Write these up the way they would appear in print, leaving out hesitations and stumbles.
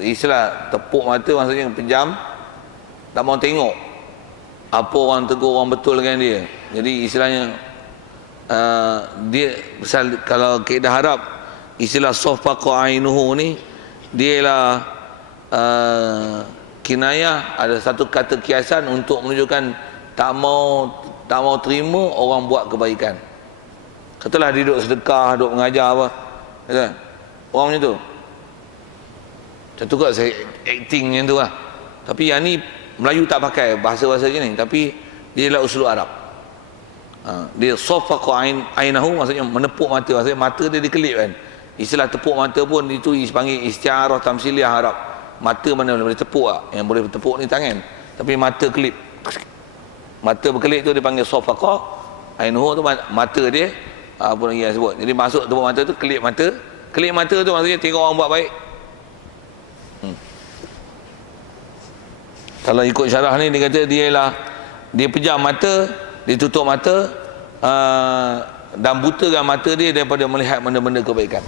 istilah tepuk mata maksudnya pejam, tak mau tengok apa orang tegur orang betul dengan dia. Jadi istilahnya dia misal kalau kaedah Arab istilah safaqa ainuhu ni dia ialah kinayah, ada satu kata kiasan untuk menunjukkan tak mau terima orang buat kebaikan. Katalah dia duduk sedekah, duduk mengajar apa, kata orang macam tu. Macam tu kot saya acting macam tu lah. Tapi yang ni Melayu tak pakai bahasa-bahasa macam ni, tapi dia adalah usul Arab. Dia safaqa ainahu maksudnya menepuk mata, maksudnya mata dia dikelip kan. Istilah tepuk mata pun itu dipanggil istiarah tamsiliyah Arab. Mata mana boleh tepuk lah. Yang boleh tepuk ni tangan, tapi mata kelip, mata berkelip tu dipanggil safaqa ainahu, tu mata dia apa lagi yang sebut. Jadi masuk tepuk mata tu kelip mata. Kelip mata tu maksudnya tengok orang buat baik. Kalau ikut syarah ni dia kata dia pejam mata, dia tutup mata dan butakan mata dia daripada melihat benda-benda kebaikan.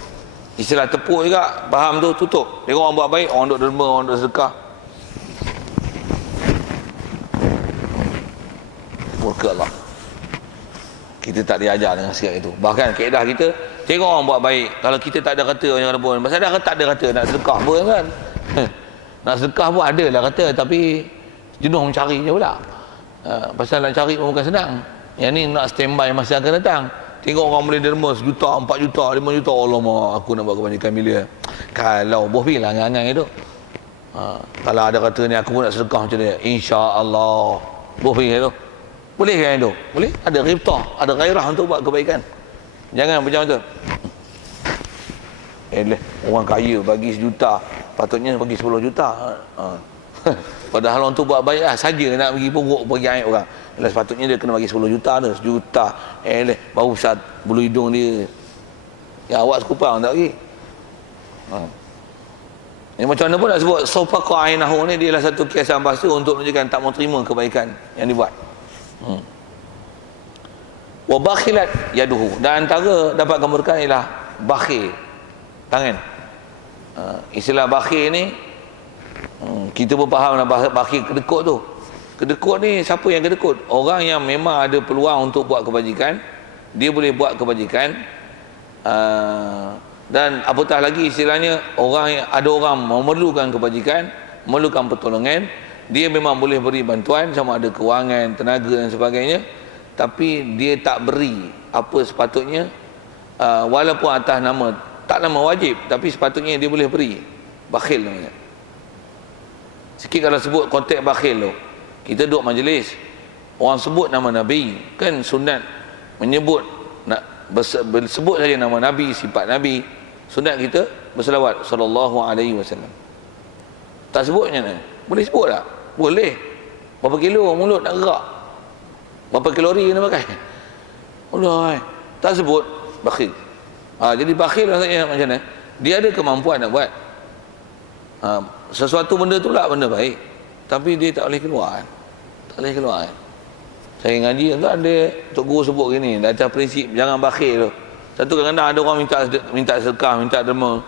Istilah tepuk juga faham tu, tutup. Tengok orang buat baik, orang duk derma, orang duk sedekah, murka Allah. Kita tak diajar dengan sikap itu. Bahkan kaedah kita tengok orang buat baik, kalau kita tak ada kata orang pun, pasal dah tak ada kata nak sedekah pun kan. Nak sedekah pun ada lah kata, tapi jenuh mencari je pula. Pasal nak cari pun bukan senang. Yang ni nak standby masa akan datang. Tengok orang boleh derma 1 juta, 4 juta, 5 juta, alamak aku nak buat kebanyakan bila. Kalau boh bilang angan-angan itu. Kalau ada kata ni aku pun nak sedekah macam ni, insya-Allah boh pilih tu. Boleh kan itu? Boleh. Ada ribtah, ada gairah untuk buat kebaikan. Jangan macam tu. Orang kaya bagi 1 juta, patutnya bagi 10 juta. Padahal orang tu buat baik lah, saja nak bagi pokok, bagi air orang. Sepatutnya dia kena bagi 10 juta tu, 1 juta. Baru besar bulu hidung dia. Ya awak sekupang tak bagi. Macam mana pun nak sebut safaqa ainahu ni, dia adalah satu kiasan bahasa untuk menunjukkan tak mau terima kebaikan yang dibuat. Wa bakhilat yaduhu, dan antara dapat gambarkan ialah bakhil, tangan. Istilah bakhil ni kita pun faham lah, bakhil kedekut tu. Kedekut ni siapa yang kedekut? Orang yang memang ada peluang untuk buat kebajikan, dia boleh buat kebajikan. Dan apatah lagi istilahnya, ada orang memerlukan kebajikan, memerlukan pertolongan, dia memang boleh beri bantuan sama ada kewangan, tenaga dan sebagainya, tapi dia tak beri apa sepatutnya, walaupun atas nama, tak nama wajib, tapi sepatutnya dia boleh beri. Bakhil namanya. Sikit kalau sebut konteks bakhil tu, kita duduk majlis, orang sebut nama Nabi, kan sunat menyebut, sebut saja nama Nabi, sifat Nabi. Sunat kita berselawat sallallahu alaihi wasallam. Tak sebutnya ni, boleh sebut tak? Boleh. Berapa kilo mulut nak gerak, berapa kalori kena pakai. Allah, tak sebut, bakhil. Jadi bakhil maksudnya macam mana? Dia ada kemampuan nak buat sesuatu benda tu lah, benda baik, tapi dia tak boleh keluar. Tak boleh keluar. Saya ngaji tu ada Tok Guru sebut gini, dah atas prinsip jangan bakhil tu. Satu kadang-kadang ada orang minta sedekah, minta derma,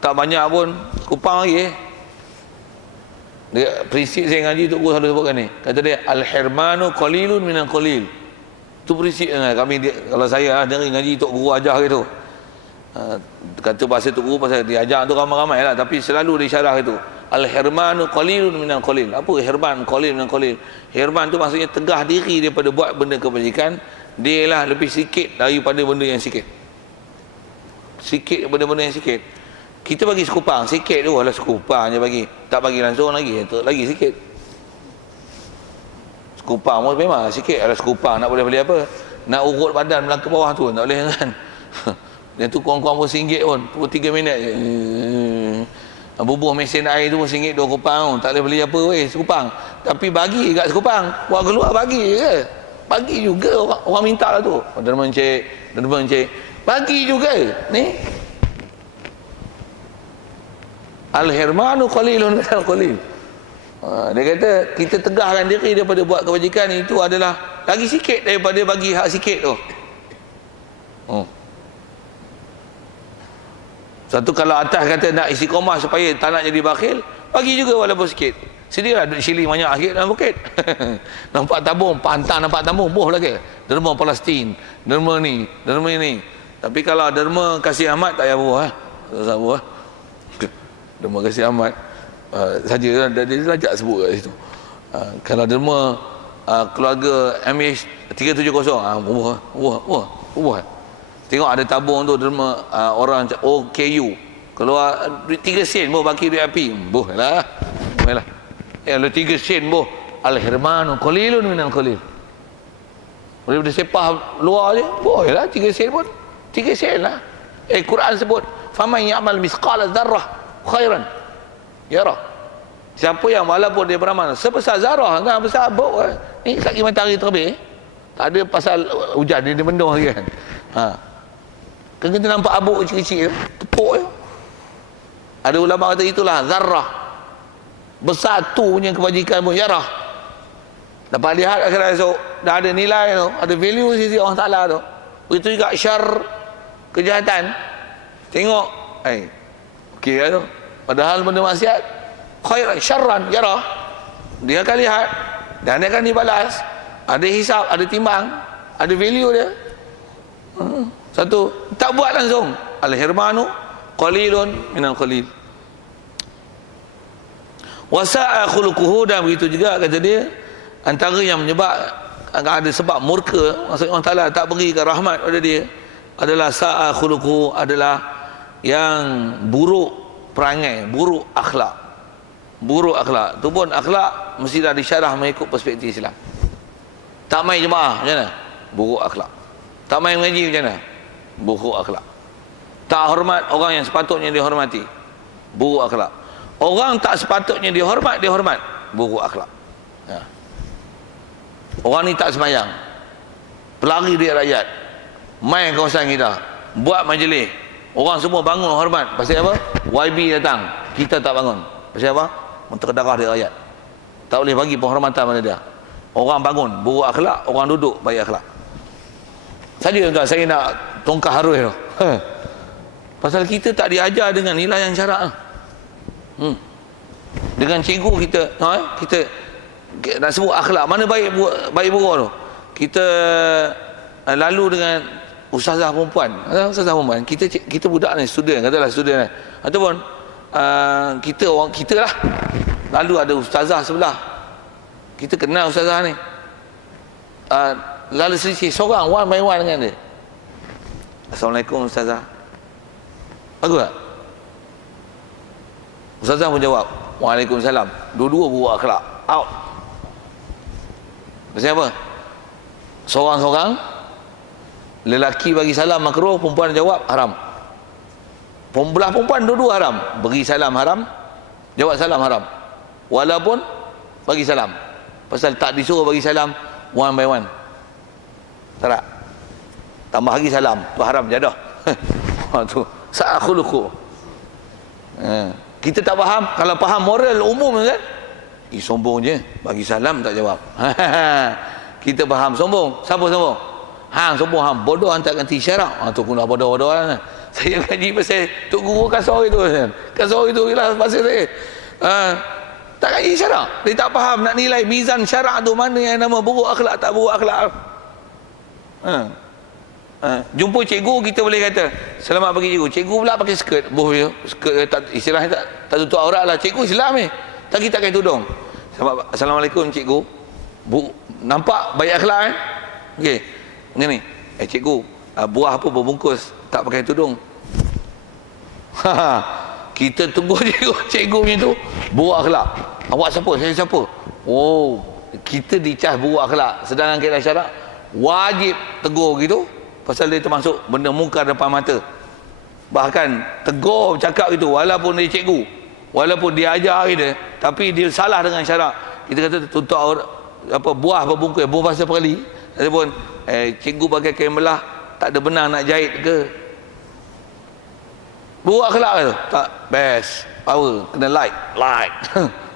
tak banyak pun, kupang lagi. Dia, prinsip saya ngaji Tok Guru selalu sebutkan ni, kata dia al-hirmanu qalilun minal qalil. Tu prinsip kami kalau saya dari ngaji Tok Guru ajar gitu. Kata bahasa Tok Guru pasal dia ajar tu ramai-ramai lah, tapi selalu dia syarah itu al-hirmanu qalilun minal qalil. Apa hirman qalil minal qalil? Hirman tu maksudnya tegah diri daripada buat benda kebajikan, dia lah lebih sikit daripada benda yang sikit. Sikit daripada benda yang sikit. Kita bagi sekupang, sikit tu adalah sekupang je bagi, tak bagi langsung lagi, lagi sikit. Sekupang pun memang sikit, ada sekupang, nak boleh beli apa? Nak urut badan belah ke bawah tu tak boleh kan. Dia tu kurang-kurang pun RM1 pun 3 minit je. Bubuh mesin air tu pun RM1 2 kupang, tak boleh beli apa weh, sekupang. Tapi bagi kat sekupang, buat keluar bagi je. Bagi juga orang minta lah tu. Derma encik, bagi juga ni. Al-hirmanu qalilun minal qalil. Dia kata kita tegahkan diri daripada buat kebajikan itu adalah lagi sikit daripada bagi hak sikit tu. Satu kalau atas kata nak istiqamah supaya tak nak jadi bakhil, bagi juga walaupun sikit. Sedialah duit shilling banyak akhir dalam bukit. Nampak tabung, pantang nampak tabung, boh lagi. Derma Palestin, derma ni, derma ni. Tapi kalau derma Kasih Ahmad tak payah buah. Tak buah. Derma Kasih Ahmad saja dia lajak sebut kat situ. Kalau derma keluarga MH370, buah. Tengok ada tabung tu derma orang OKU. Keluar duit 3 sen boh bagi duit api. Boh lah. Baiklah. Lu 3 sen boh. Al-hirmanu qalilun minal qalil. Boleh sepah luar je. Boh lah 3 sen pun. 3 sen lah. Quran sebut, "Faman ya'mal misqala dzarrah khairan yara." Siapa yang walaupun dia beramal sebesar zarah, kan besar bau. Ni lagi matahari terbit. Tak ada pasal hujan dia mendung lagi kan. Kan kita nampak abuk kecil-kecil, tepuk je. Ada ulama kata itulah zarrah. Besar tu punya kebajikan pun yarah. Dapat lihat akhirat esok, dah ada nilai tu, ada value sisi Allah Ta'ala tu. Begitu juga syar, kejahatan. Tengok, okey lah tu. Padahal benda maksiat, khairan syarran yarah. Dia akan lihat dan dia akan dibalas. Ada hisap, ada timbang, ada value dia. Satu, tak buat langsung. Al-hirmanu qalilun minal qalil. Wasa'a khuluquhu, dan begitu juga kata dia, antara yang menyebab ada sebab murka, maksudnya Allah Ta'ala tak berikan rahmat pada dia, adalah sa'a khuluquhu, adalah yang buruk perangai, buruk akhlak. Buruk akhlak tu pun akhlak mesti dah disyarah mengikut perspektif Islam. Tak main jemaah macam mana? Buruk akhlak. Tak main mengaji macam mana? Buruk akhlak. Tak hormat orang yang sepatutnya dihormati, buruk akhlak. Orang tak sepatutnya dihormat, buruk akhlak. Orang ni tak sembahyang, pelari dia rakyat, main kawasan kita, buat majlis, orang semua bangun hormat. Pasal apa? YB datang, kita tak bangun. Pasal apa? Menterdarah dia rakyat, tak boleh bagi penghormatan pada dia. Orang bangun buruk akhlak, orang duduk baik akhlak. Saja tuan, saya nak tongkar harus tu. Pasal kita tak diajar dengan nilai yang syarak. Dengan cikgu kita, kita nak sebut akhlak mana baik buruk tu. Kita lalu dengan ustazah perempuan, kita budak ni, student, katalah student ni, ataupun kita lah, lalu ada ustazah sebelah, kita kenal ustazah ni, lalu selisih seorang one by one dengan dia. Assalamualaikum ustazah. Bagus tak? Ustazah pun jawab, Waalaikumsalam. Dua-dua buruk akhlak, out. Pasal apa? Seorang-seorang, lelaki bagi salam makruh, perempuan jawab haram. Belah perempuan dua-dua haram. Beri salam haram, jawab salam haram. Walaupun bagi salam, pasal tak disuruh bagi salam one by one. Tak? Tambah lagi salam, tu haram jadah. Tu sa'akhuluku. Kita tak faham. Kalau faham moral umum kan, sombong je, bagi salam tak jawab. Kita faham sombong. Siapa sombong? Hang sombong, hang bodoh, hang tak ganti syarak. Tu pun dah bodoh-bodoh lah. Saya kaji pasal Tok Guru kasar itu. Kasar itu ialah pasal saya. Tak kaji syarak. Dia tak faham nak nilai mizan syarak tu, mana yang nama buruk akhlak, tak buruk akhlak. Jumpa cikgu, kita boleh kata selamat pagi cikgu. Cikgu pula pakai skirt, skirt tak, istilahnya tak tutup aurat lah. Cikgu Islam ni, tak kita pakai tudung. Assalamualaikum cikgu. Nampak baik akhlak kan? Okey. Ni cikgu, buah apa berbungkus tak pakai tudung. Kita tegur cikgu punya tu buruk akhlak. Awak siapa? Saya siapa? Oh, kita dicas buruk akhlak, sedangkan kaedah syarak wajib tegur gitu. Pasal dia termasuk benda mungkar depan mata. Bahkan tegur cakap itu, walaupun dia cikgu, walaupun dia ajar kita, tapi dia salah dengan syarak. Kita kata tutup apa buah berbungkus, buah pasal perali, ataupun cikgu pakai kain belah, tak ada benang nak jahit ke. Buruk akhlak tu. Tak, best, power, kena like.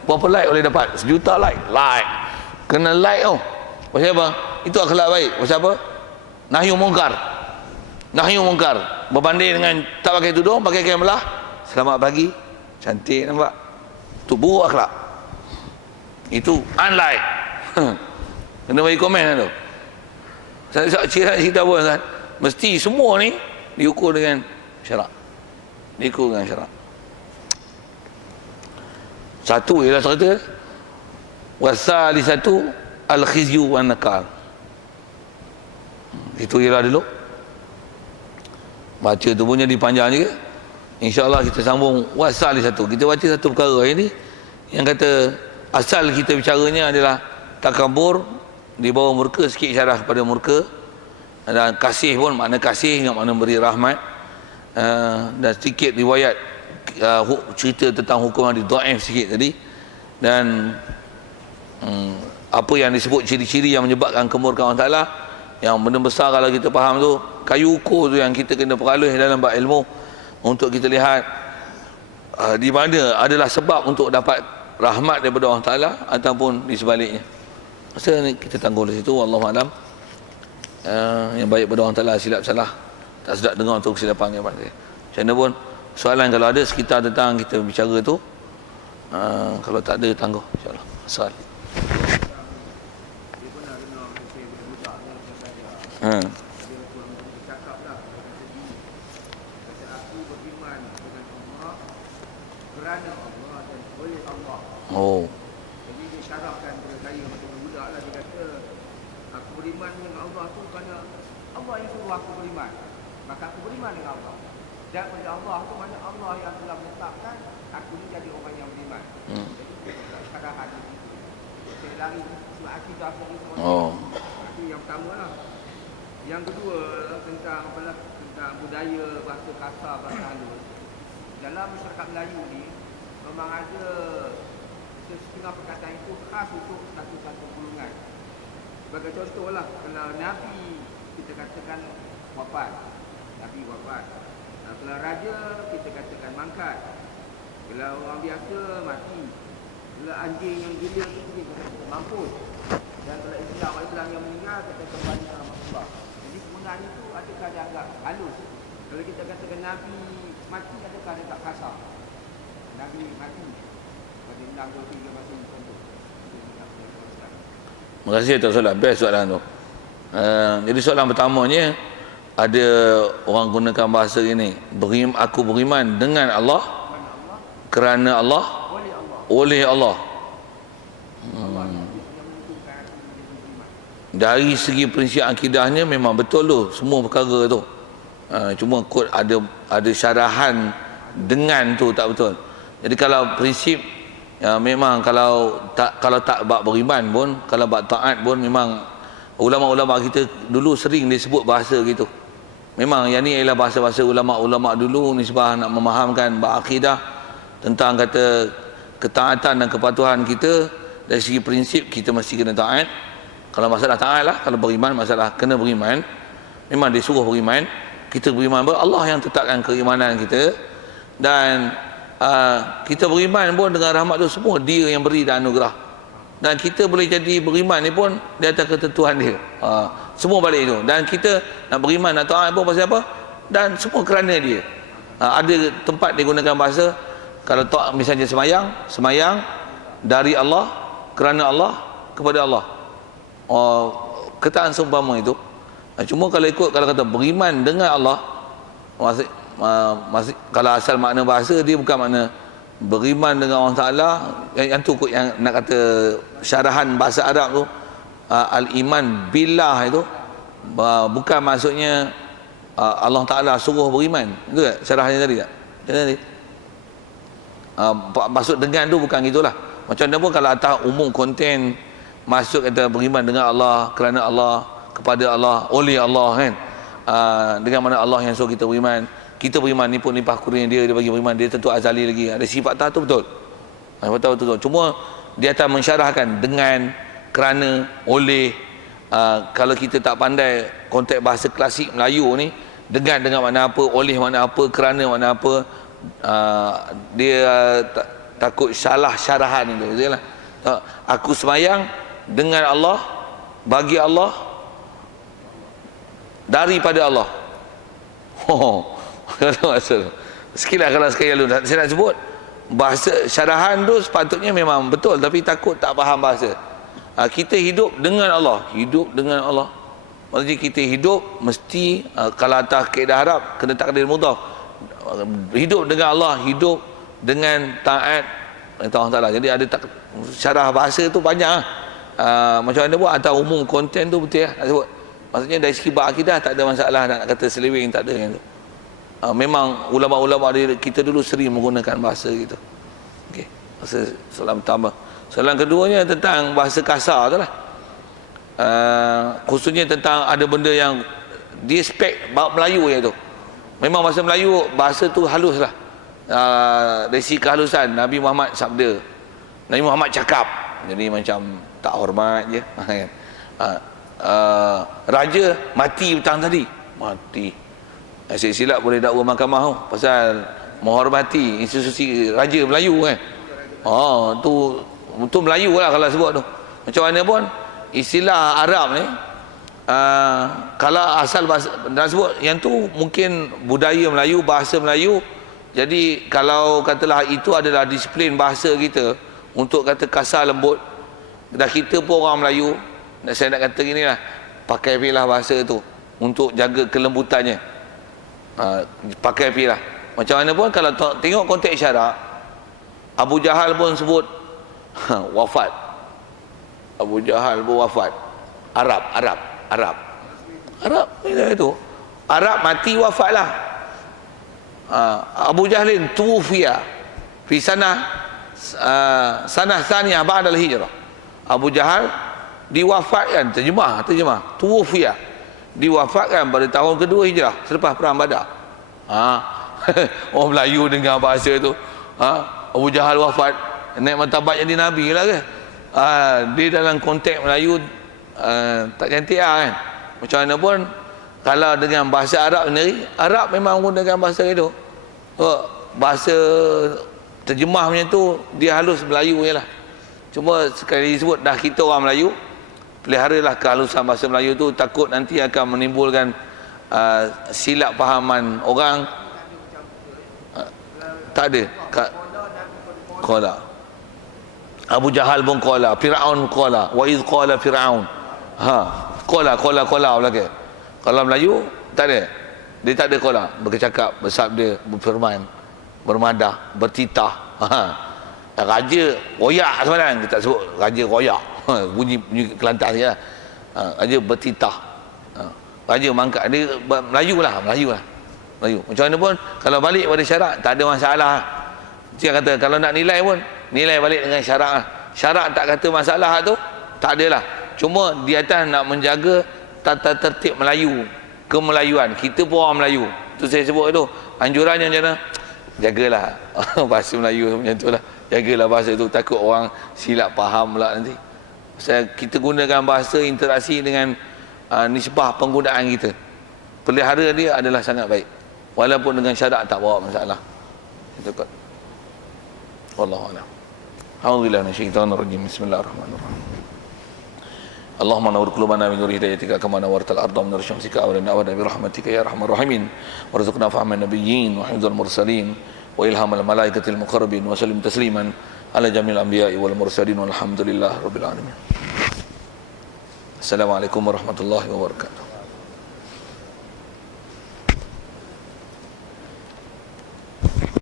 Berapa like boleh dapat? 1 juta like. Kena like tau. Pasal apa? Itu akhlak baik. Pasal apa? Nahyu mungkar. Berbanding dengan tak pakai tudung, pakai kain belah, selamat pagi, cantik nampak. Tu buruk akhlak. Itu unlike. Kena bagi komen lah tu. Saya cerita apa kan? Mesti semua ni diukur dengan syarak. Diukur dengan syarak. Satu ialah cerita wasalisatu al-khizyu wan nakal. Itu ialah dulu. Baca tu punya dipanjang juga. InsyaAllah kita sambung wasalisatu. Kita baca satu perkara ini yang kata asal kita bicaranya adalah takabur, di bawah murka, sikit syarah pada murka, dan kasih pun makna kasih yang makna beri rahmat, dan sedikit riwayat cerita tentang hukuman di dhaif sikit tadi, dan apa yang disebut ciri-ciri yang menyebabkan kemurkaan Allah Ta'ala, yang benda besar kalau kita faham tu, kayu ukur tu yang kita kena peralih dalam bab ilmu untuk kita lihat di mana adalah sebab untuk dapat rahmat daripada Allah Ta'ala ataupun di sebaliknya. Masa ni kita tangguh di situ. Wallahualam. Yang baik pada Allah Ta'ala, silap salah tak sedap dengar tu kesilapan yang baik. Macam mana pun soalan kalau ada sekitar tentang kita bicara tu, kalau tak ada tangguh insyaAllah. Soal. Oh. Jadi dia syarahkan kepada saya masa budak lah, dia kata aku beriman dengan Allah tu kerana Allah yang suruh aku beriman, maka aku beriman dengan Allah. Dan pada Allah tu mana Allah yang telah menetapkan aku ni jadi orang yang beriman. Jadi syarahan di situ. Saya lari sebab akidah dari orang. Oh. Itu yang pertama lah. Yang kedua tentang apalah, tentang budaya bahasa kasar, bahasa halus. Dalam masyarakat Melayu ni memang ada setengah perkataan itu khas untuk satu-satu golongan. Sebagai contohlah, kalau Nabi kita katakan wafat, Nabi wafat. Kalau raja kita katakan mangkat. Kalau orang biasa mati. Kalau anjing yang gila tu kita katakan mampus. Dan kalau Islam, orang Islam yang meninggal kita kembali ke Allah. Jadi penggunaan itu adakah dianggap halus? Kalau kita katakan Nabi mati, adakah dianggap kasar? Nabi mati. Terima kasih Tuan Solat. Best soalan tu. Jadi soalan pertamanya, ada orang gunakan bahasa ini, aku beriman dengan Allah, kerana Allah, oleh Allah. Dari segi prinsip akidahnya memang betul tu, semua perkara tu. Cuma kod ada syarahan dengan tu tak betul. Jadi kalau prinsip memang kalau tak bab beriman pun, kalau bab taat pun, memang ulama-ulama kita dulu sering disebut bahasa gitu. Memang yang ni ialah bahasa-bahasa ulama-ulama dulu nisbah nak memahamkan bab akidah tentang kata ketaatan dan kepatuhan kita. Dari segi prinsip kita mesti kena taat. Kalau masalah taat lah, kalau beriman masalah kena beriman, memang disuruh beriman. Kita beriman bahawa Allah yang tetapkan keimanan kita, dan kita beriman pun dengan rahmat tu semua dia yang beri dan anugerah, dan kita boleh jadi beriman ni pun di atas ketentuan dia. Semua balik itu, dan kita nak beriman nak taat pun pasal apa, dan semua kerana dia. Ada tempat digunakan bahasa, kalau taat misalnya semayang dari Allah, kerana Allah, kepada Allah. Ketaatan seumpama itu. Cuma kalau ikut, kalau kata beriman dengan Allah, kalau asal makna bahasa dia bukan makna beriman dengan Allah Ta'ala, yang tu yang nak kata syarahan bahasa Arab tu, al-iman billah itu bukan maksudnya Allah Ta'ala suruh beriman. Itu tak syarahannya tadi tak? Tadi maksud dengan tu bukan gitulah. Macam mana pun kalau atas umum konten masuk kata beriman dengan Allah, kerana Allah, kepada Allah, oleh Allah kan, dengan mana Allah yang suruh kita beriman. Kita beriman ni pun limpah kurnia dia bagi beriman, dia tentu azali lagi, ada sifat tu betul. Betul. Cuma dia akan mensyarahkan dengan, kerana, oleh. Kalau kita tak pandai konteks bahasa klasik Melayu ni, dengan makna apa, oleh makna apa, kerana makna apa, dia takut salah syarahan itu. Yalah. Aku semayang dengan Allah, bagi Allah, daripada Allah. Sekilas kalau sekali lalu saya nak sebut, bahasa syarahan tu sepatutnya memang betul, tapi takut tak faham bahasa. Kita hidup dengan Allah, hidup dengan Allah. Maksudnya kita hidup mesti kalau atas kaedah Arab kena takdir mudhaf. Hidup dengan Allah, hidup dengan taat Allah Taala. Jadi ada syarah bahasa tu banyak macam mana buat atau umum konten tu betul nak sebut. Maksudnya dari segi akidah tak ada masalah, nak kata seleweng tak ada yang tu. Memang ulama-ulama kita dulu sering menggunakan bahasa gitu. Okey. Soalan pertama. Soalan keduanya tentang bahasa kasar tu lah. Khususnya tentang ada benda yang dia spek Melayu yang tu. Memang bahasa Melayu, bahasa tu halus lah. Dari segi kehalusan Nabi Muhammad sabda, Nabi Muhammad cakap, jadi macam tak hormat je. Raja mati petang tadi, mati. Silap boleh dakwa mahkamah tu pasal menghormati institusi raja Melayu kan. Tu Melayu lah kalau sebut tu. Macam mana pun istilah Arab ni kalau asal bahasa nak sebut yang tu mungkin budaya Melayu, bahasa Melayu. Jadi kalau katalah itu adalah disiplin bahasa kita untuk kata kasar lembut, dah kita pun orang Melayu, saya nak kata gini lah, pakai pilah bahasa tu untuk jaga kelembutannya. Pakai pilah. Macam mana pun kalau tengok konteks syarak, Abu Jahal pun sebut wafat. Abu Jahal pun wafat. Arab itu. Arab mati wafatlah. Abu Jahlin tuwfiya fi sanah tsaniyah ba'da al-hijrah. Abu Jahal diwafatkan, terjemah tuwfiya, diwafatkan pada tahun kedua hijrah selepas perang Badar. Orang Melayu dengar bahasa tu, Abu Jahal wafat, naik martabat jadi nabi lah ke? Dia dalam konteks Melayu tak cantik lah kan. Macam mana pun kalau dengan bahasa Arab sendiri, Arab memang menggunakan bahasa itu. Bahasa terjemahnya tu dia halus Melayu je lah. Cuma sekali disebut dah kita orang Melayu, peliharalah kehalusan bahasa Melayu tu, takut nanti akan menimbulkan silap fahaman orang. Tak ada qala. Abu Jahal pun qala, Firaun qala, wa iz qala Firaun. Qala belaka. Kalau Melayu tak ada. Dia tak ada qala, bercakap, bersabda, berfirman, bermadah, bertitah. Raja royak sebenarnya kita tak sebut raja royak. Bunyi Kelantan saja. Raja bertitah. Raja mangkat, dia Melayu lah. Macam mana pun kalau balik pada syarak tak ada masalah. Dia kata kalau nak nilai pun nilai balik dengan syarak lah. Syarak tak kata masalah tu, tak adalah. Cuma di atas nak menjaga tata tertib Melayu, kemelayuan. Kita pun orang Melayu. Tu saya sebut tu. Anjurannya macam mana? Jagalah bahasa Melayu macam tu lah. Jagalah bahasa tu, takut orang silap faham pula nanti. Kita gunakan bahasa interaksi dengan nisbah penggunaan kita. Pelihara dia adalah sangat baik. Walaupun dengan syarak tak bawa masalah. Itu kot. Wallahu a'lam. A'udzubillahi minasyaitonir rajim. Bismillahirrahmanirrahim. Allahumma nawwir qulubana min nuri hidayatika kama nawwartal arda min nuri syamsika wa lana awada bi rahmatika ya arhamar rahimin warzuqna fahman nabiyyin wa hifdzal mursalin wa ilhamal malaikatil muqarrabin wa sallim tasliman ala jamil anbiya'i wal mursalin walhamdulillahi rabbil alamin. Assalamualaikum warahmatullahi wabarakatuh.